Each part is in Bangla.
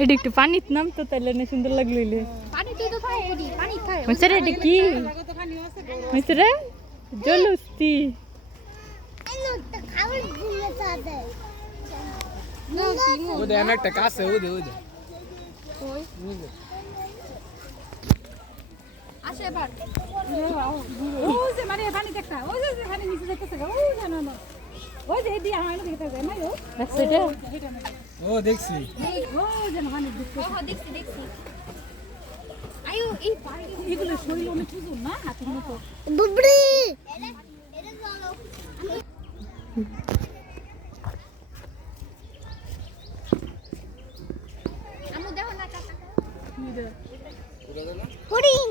এটা একটু পানিত নাম তো তাইলে না সুন্দর লাগলো ইলে মইসরে এটা কি মইসরে জলস্তি ওদে আমি একটা কাছে ওদে আসে এবার ও যে মানে পানি দেখতা ও যে পানি নিচে দেখতেছে ও জানো না ও যে দি আমার দেখতে যায় না ও দেখছ এটা ও দেখছি ও যে পানি দেখতে ও দেখছি আয়ো এই পানি এগুলো শরীর অনেক সুন্দর না হাতের মতো বুবড়ি এটা চলো আমু দেখো না কাকা হরিণ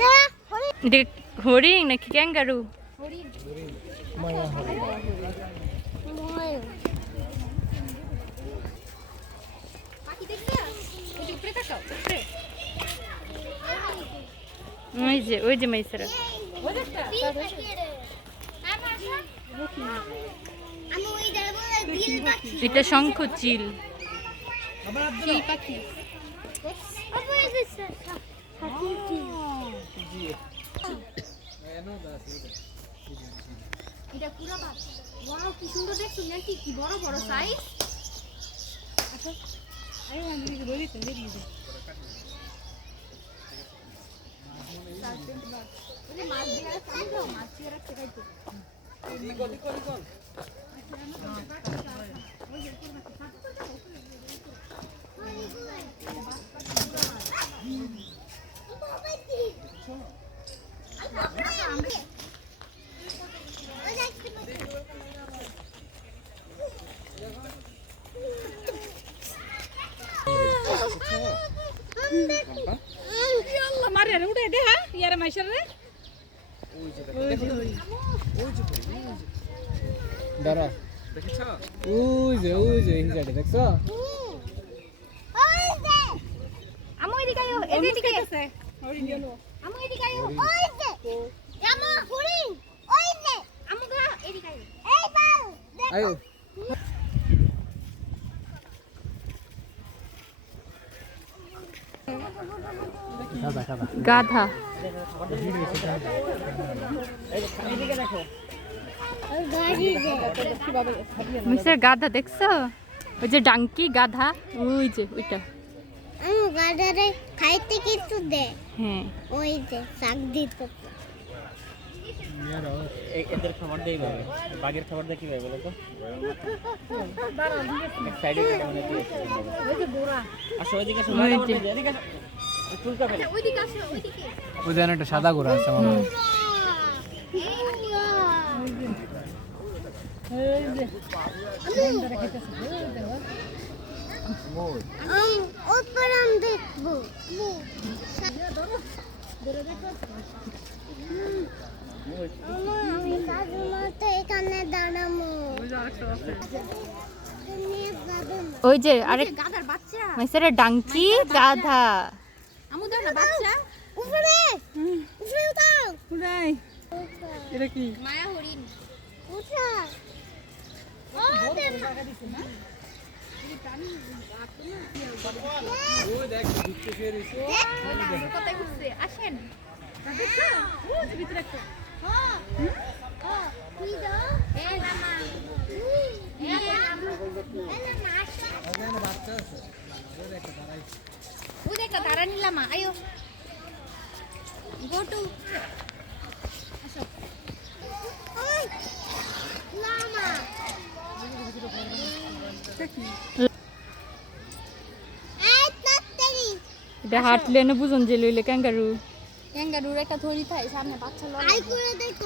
দা হরিণ এটা হরিণ নাকি ক্যাঙ্গারু হরিণ মায়া পাখি দেখছো ওই যে উপরে তাকাও উপরে ওই যে মাইসরা ওই দেখতা আমি ওই দেখব দিল পাখি এটা শঙ্খ চিল চিল পাখি আপু এই যে হাতি এটা পুরো ভাত ওয়াও কি সুন্দর দেখছো নাকি কি বড় বড় সাইজ আচ্ছা আরে আমি দিকে বলি তো দেখি দে ওরে মাছ দিয়ে খাই দাও মাছ দিয়ে রাখতে খাইতো আল্লাহ মারে রে উঠে দে হ্যাঁ ইয়ারে মাইশার রে দাঁড়া দেখেছো ওই যে এই জায়গাটা দেখছো ওই যে আমু এদিকে আয়ো এদিকে আমু এদিকে আয়ো ওই যে আমা হরিণ ওই যে আমু গা এদিকে আয়ো এই বাল আয়ো গাধা গাড়ি যে মিস্টার গাধা দেখছো ওই যে ডাঙ্কি গাধা ওই যে ওইটা আমি গাড়ারে খাইতে কিছু দে হ্যাঁ ওই যে শাক দিত এদের খাবার দেই ভাবে বাঘের খাবার দেয় কিভাবে বলো তো সাইডে কেটে মানে দিয়ে ওই যে বোরা আসো ওইদিকে আসো ওই যে। এদিকে আসো চুলকা ফেলে ওইদিকে আসো ওইদিকে ওই যেন একটা সাদা ঘোড়া আছে মামা ওপর আমি দেখবো আমি কাজের মতো এখানে দাঁড়াবো ওই যে আরেক গাধার বাচ্চা মিস্টার ডাঙ্কি গাধা আমু দাও না বাচ্চা উপরে উপরে উঠাও পুরাই এটা কি মায়া হরিণ উঠা ও দেবা ওই দেখ ঘুরতে ফের হইছে কোথায় ঘুরছে আসেন দেখছো ও ভিতরে একটা হ্যাঁ হ্যাঁ তুই দাও এ লামা এ লামা আসো ওখানে বাচ্চা আছে ওই দেখ দাঁড়াইছে ও দেখা দাঁড়া নিলামা আয়ো গো টু ওই লামা এই তাড়াতাড়ি এটা হাঁটলে না বুঝন যে লইলে ক্যাঙ্গারু ক্যাঙ্গারুর একটা থরি থাকে সামনে বাচ্চা লড়াই আই করে দেখো